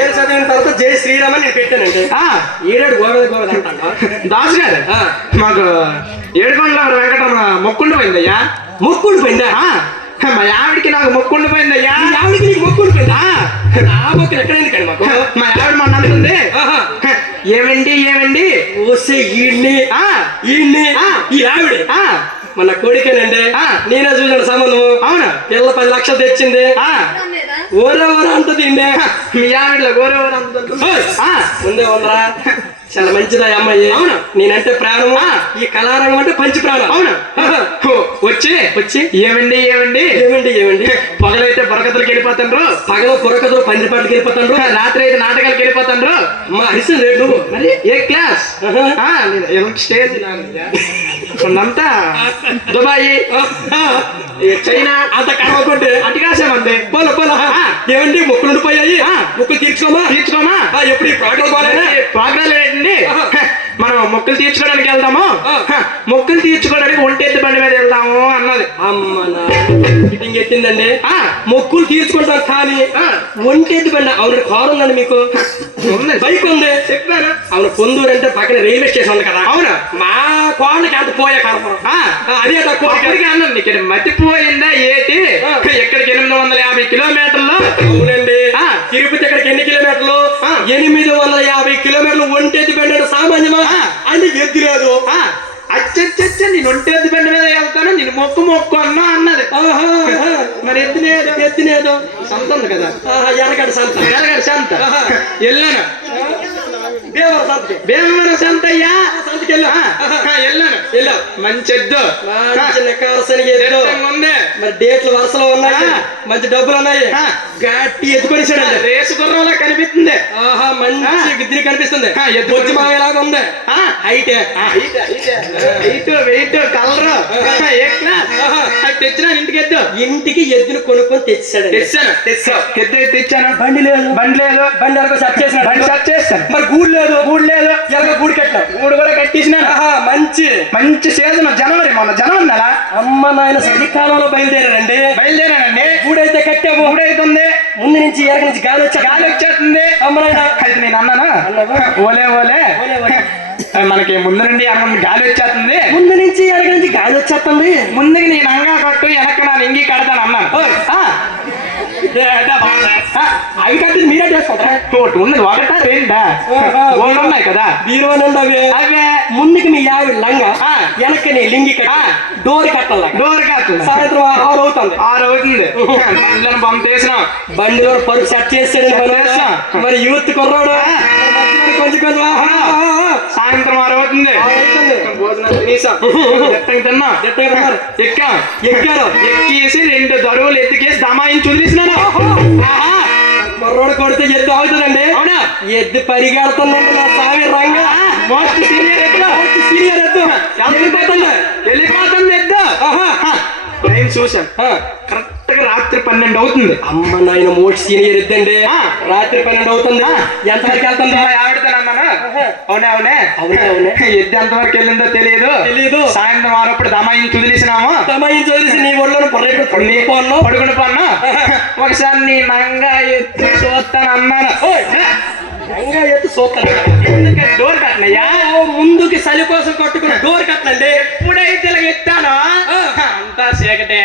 పేరు చదివిన తర్వాత జై శ్రీరామ్ అని నేను పెట్టానండి. ఏడాడు గోవింద గోవింద అంటాను. దాసు గారు మాకు ఏడుకొండల వెంకటరమణ మొక్కుండి పోయిందయ్యా. మొక్కుండి పోయిందా? మా ఆవిడికి నాకు మొక్కుండి పోయిందయ్యా. ఆవిడికి నీకు మొక్కుండి పోయిందా? ఆ మొక్కలు ఎక్కడైంది కానీ మాకు. మా ఆవిడ మొన్న అంటుంది, ఏమండి ఏమండి ఓసే ఈడ్ని ఈడ్ని ఈ ఆవిడ మన కొడుకేనండి. నేనే చూసాను సంబంధం. అవునా? పిల్ల 10 లక్షలు తెచ్చింది. ఓరే ఓరే అంటది. మీ ఆవిడలో ఓరే ఓరే అంటుంది. ముందే ఉందరా. చాలా మంచిదా అమ్మాయి. అవును. నేనంటే ప్రాణము. ఈ కళారంగం అంటే పంచి ప్రాణం. అవును. వచ్చి వచ్చి ఏమండి ఏమండి ఏమండి ఏమండి పగలైతే బుర్రకథలకు వెళ్ళిపోతాండ్రు, పగల బుర్రకథలు పందిపాట్లకి వెళ్ళిపోతాండ్రు, రాత్రి అయితే నాటకాలకు వెళ్ళిపోతాండ్రు. మా హరిసు రేటు మరి ఏ క్లాస్ స్టేజ్ అంతా దుబాయి చైనా అంత కడవకుంటే అటుకాసేమంది. పోలే పోలే. ఏమండి మొక్కులు ఉండిపోయాయి. మొక్కులు తీర్చుకోమా తీర్చుకోమా. ఎప్పుడు ఈ ప్రోగ్రాం బాగాలేదా? ప్రోగ్రాం ఏంటండి, మనం మొక్కులు తీర్చుకోవడానికి వెళ్దాము, మొక్కులు తీర్చుకోవడానికి ఒంటెద్దు బండి మీద వెళ్దాము అన్నది. అమ్మ ఫిట్టింగ్ ఎత్తిందండి. మొక్కులు తీర్చుకుంటాం కానీ ఒంటెద్దు బండి. అవును, కారు ఉందండి మీకు? బైక్ ఉంది చెప్పాను. అవును, పొందూరు అంటే పక్కన రైల్వే స్టేషన్ ఉంది కదా. అవును. మా కోళ్ళకి అంత పోయే కనపడం అదే తక్కువ అన్నది. ఇక్కడ మతిపోయిందా ఏటి? ఎక్కడికి 850 కిలోమీటర్లు. అవునండి. తిరుపతి ఎక్కడికి ఎన్ని కిలోమీటర్లు? 850 కిలోమీటర్లు. ఒంటెద్దు బండి అంటే సామాన్యమా? అంటే ఎద్దు లేదు. అచ్చచ్చచ్చ నేను ఒంటెద్దు బండి మీద వెళ్తాను, నేను మొక్కు అన్నా అన్నది. మరి ఎత్తినేదో సంత ఉంది కదా, ఎనకడ సంత. ఎనకడ సంత వెళ్ళాను. భీమవరం సంత అయ్యా. సంతకి వెళ్ళాను. మంచి ఎద్దు ఉంది. మరి డేట్లు వరుసలో ఉన్నాయి, మంచి డబ్బులు ఉన్నాయి. గట్టి ఎత్తుకొనిసాడు. రేసు గుర్రంలా కనిపిస్తుంది. మంచి గిద్దిని కనిపిస్తుంది. బొజ్జి మావేలాగా ఉంది. హైట్ వెయిట్ కలర్ తెచ్చినా ఇంటికి ఎద్దును కొనుక్కొని తెచ్చాను. బండి లేదు. బండి అరకు సెట్ చేసిన. బండి సెట్ చేస్తాను. మరి గూడు లేదు. ఎలాగ గూడు కట్టాం. గూడు కూడా కట్టేసిన. మంచి సీజన్ జనవరి. మొన్న జనవరి నెల. అమ్మ నాయన చలికాలంలో బయలుదేరానండి. గూడైతే కట్టాము. గూడైతుంది. ముందు నుంచి ఎరగ నుంచి గాలి వచ్చేస్తుంది. అమ్మ నాయన అయితే నేను అన్నాను ఓలే ఓలే మనకి ముందు నుండి గాలి వచ్చేస్తుంది. ముందు నుంచి ఎరగ నుంచి గాలి వచ్చేస్తుంది. ముందుకి నేను అంగా కట్టు, వెనక్కి నా ఇంగి కడతాను అన్నాను. అవి కట్టి మీరే చేసుకుంటారా? ఉన్నది ఒకటా రెండా ఉన్నాయి కదా బీరువానండి. అవే ముందుకి నీ యాభై లంగా, వెనక్కి నీ లింగి డోర్ కట్టాల. సాయంత్రం 6 అవుతుంది. 6 అవుతుంది. పంపేసినాం. బండిలో పరుపు సెట్ చేసాడు. మరి యూత్ కుర్రాడు కొంచెం సాయంత్రం 6 అవుతుంది. తిన్నా ఎక్కాను. ఎక్కేసి 2 దరువులు ఎత్తుకేసి దమాయించి వదిలేసినాను. కుర్రోడు కొడితే ఎద్దు అవుతుందండి. అవునా? ఎద్దు పరిగెడుతుందండి. నా సామి రంగా మోస్ట్ సీనియర్ ఎద్దు వెళ్ళిపోతుంది ఎద్దు. టైం చూసాను. కరెక్ట్ గా రాత్రి 12 అవుతుంది. అమ్మ నాయన మోస్ట్ సీనియర్ ఎద్దండి. రాత్రి 12 అవుతుంది. ఎంతవరకు వెళ్తుంది? ఆవిడతానన్నాను. అవునే ఎద్దు ఎంతవరకు వెళ్ళిందో తెలియదు. సాయంత్రం 6 అప్పుడు దమాయించి వదిలేసి నీ ఒళ్ళో పడుకుని పన్ను. ఒకసారి నీ నంగా ఎత్తు చూస్తాను అన్నాను. ఎత్తు చూస్తాను. డోర్ కట్టనయ్యా. ముందుకి చలి కోసం కట్టుకుని డోర్ కట్టండి. ఎప్పుడైతే ఇలా ఎత్తానో అంతా చీకటే.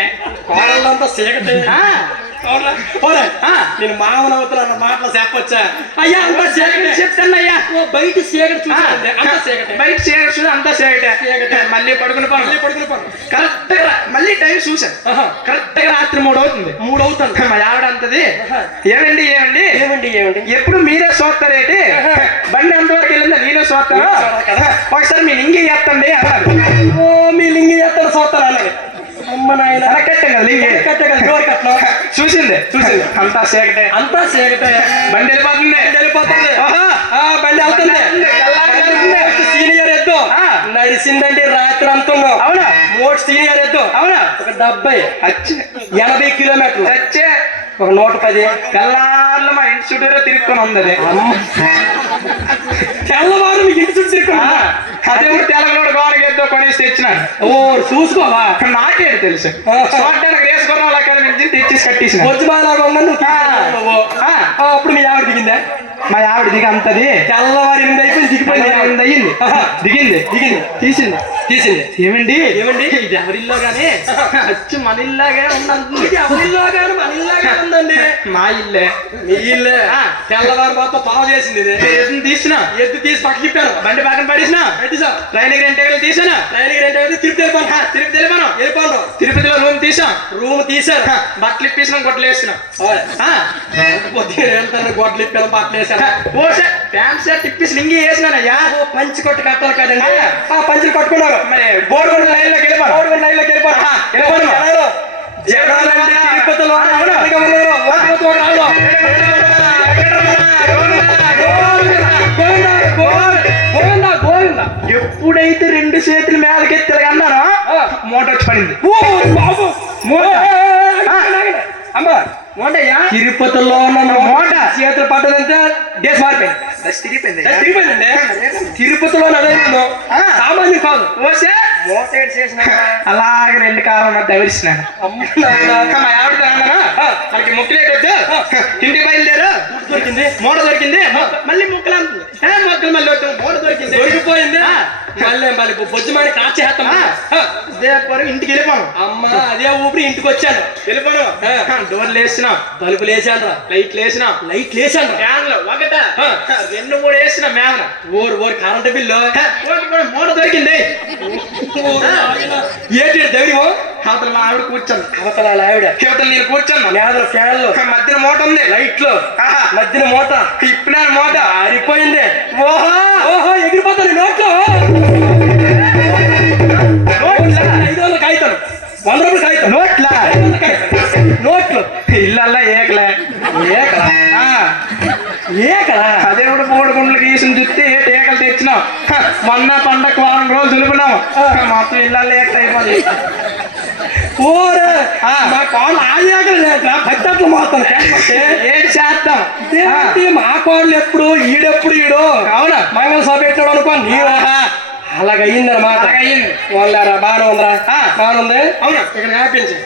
కోడళ్ళంతా చీకటే. నేను మామనవతలు అన్న మాటలు చెప్పొచ్చా? అయ్యా అంతా చీకటే చెప్తానయ్యా. బయట చీకటి చూసానండి. బయట చీకటి చూసి అంతా చీకటే. మళ్ళీ పడుకుని పన్ను. కరెక్ట్ గా మళ్ళీ టైం చూసాను. కరెక్ట్ గా రాత్రి 3 అవుతుంది. మా ఆవిడ అంతది, ఏమండి ఎప్పుడు మీరే చూస్తారేంటి? బండి ఎంతవరకు వెళ్ళిందో నేనే చూస్తాను. ఒకసారి మీ లింగి చేస్తండి అన్నారు. మీ లింగి చేస్తాను చూస్తాను అన్నది. అమ్మ నాయన కట్టే కదా డోర్ కట్టను. చూసింది అంతా చీకటే. బండి వెళ్ళిపోతుంది. బండి వెళ్తుంది. సీనియర్ ఎద్దు నడిచిందండి రాత్రి అంటున్నావు. అవునా? మోస్ట్ సీనియర్ ఎద్దు. అవునా? ఒక 80 కిలోమీటర్లు. ఒక 110. తెల్లార్లు మా ఇంటి చుట్టూరే తిరుగుకొని ఉంది. తెల్లవారు మీకు ఇంటి చుట్టూ తిరుగుతున్నా. అదే తెలంగాణ గోడకి ఎద్దో కొనేసి తెచ్చినాడు. చూసుకోవా? నాకేడు తెలుసు. చూడడానికి వేసుకున్న వాళ్ళ తెచ్చేసి కట్టేసిన. బొజ్జు బాగా ఉందని అప్పుడు మీ ఆవిడ దిగిందా? మా ఆవిడ దిగి అంతది తెల్లవారి 8 అయిపోయింది దిగిపోయింది అయ్యింది దిగింది దిగింది తీసింది తీసింది ఏమండి ఏమండి ఇది ఎవరిల్లో గానీ అచ్చు మన ఇల్లాగే ఉన్నది ఇది ఎవరిల్లోగా మన ఇల్లాగా ఉందండి మా ఇల్లే మీ ఇల్లే తెల్లవారు మొత్తం పావు చేసింది ఇది ఎద్దుని తీసిన ఎద్దు తీసి పక్కకి తిప్పాను బండి పక్కన పడేసిన పెట్టిసా ట్రైన్కి 2 టికెట్లు తీసాను ట్రైన్కి 2 అయితే తిరుపతి వెళ్ళిపోను తిరుపతి వెళ్ళిపోను వెళ్ళిపోను తిరుపతిలో రూమ్ తీసాం రూమ్ తీసాను బట్టలు ఇప్పేసినాం గొడ్డలు వేస్తున్నాం పొద్దున వెళ్తాను గొడ్లు ఇప్పాను బట్టలు వేసాను ఓసే ప్యాంట్ షర్ట్ ఇప్పేసి లింగి వేసినానయ్యా పంచి కొట్టు కట్టాలి కదండి పంచులు కట్టుకున్నారు మరి బోర్డు లైన్లోకి వెళ్ళిపోను లైన్లోకి వెళ్ళిపోను వెళ్ళిపోను జగన్ తిరుపతిలో ఎప్పుడైతే 2 చేతులు మేలకెత్తి అన్నానో మూట వచ్చి పడింది అమ్మా మూటయ్యా తిరుపతిలో ఉన్న మూట చేతులు పట్టదంటే డేస్ మారిపోయింది తిరిగిపోయింది తిరిగిపోయిందండి తిరుపతిలో అదేమో సామాన్యం కాదు ఓసే మూట చేసిన అలాగే 2 కాలం మధ్య ఎవరిస్తున్నాను మా ఆవిడ మనకి ముక్కలేటొద్దు ఇంటికి బయలుదేరు దొరికింది మూట దొరికింది మళ్ళీ ముక్కలు అంటుంది మొక్కలు మళ్ళీ వద్దు మూట దొరికింది దొరికిపోయింది మళ్ళీ బొజ్జుమాని కాచేస్తాం ఇంటికి వెళ్ళిపోను అమ్మ అదే ఊపిరి ఇంటికి వచ్చాను వెళ్ళిపోను డోర్లు వేసినా తలుపులు వేసాను లైట్లు వేసినా లైట్లు వేసాను ఫ్యాన్లు 1 2 3 వేసిన మేమన ఓరు కరెంట్ బిల్లు మూట దొరికింది ఏంటి ధైర్యం అవతల మా ఆవిడ కూర్చోండి అవతల ఆవిడ అవతల నేను కూర్చోను నేదల ఫ్యాన్లు మధ్యన మూట ఉంది లైట్లు మధ్యన మూట ఇప్పినాను మూట ఆరిపోయింది ఓహో ఓహో ఎగిరిపోతాను నోట్లో 500 కాగితాలు 100 రూపాయలు కాగితం నోట్లా నోట్లు ఇల్లల్లా ఏకలే ఏకలా ఏకలా అదే కూడా 3 గుండ్లు గీసిన చూస్తే ఏకలు తెచ్చినాం మొన్న పండగ వారం రోజులు దులిపినాం మొత్తం ఇల్లల్లా ఏకలు అయిపోయింది ఓరే మా కోళ్ళు ఆయాకలు భక్తట్లు మాత్రం ఏడు చేద్దాం మా కోళ్ళు ఎప్పుడు ఈడెప్పుడు ఈడు అవునా మంగళ సభ పెట్టాడు అనుకో నీవు అలాగయ్యిందన్నమాట అయ్యింది వాళ్ళారా బాగానే ఉందిరా బాగానే ఉంది అవునా ఇక్కడ ఆపించి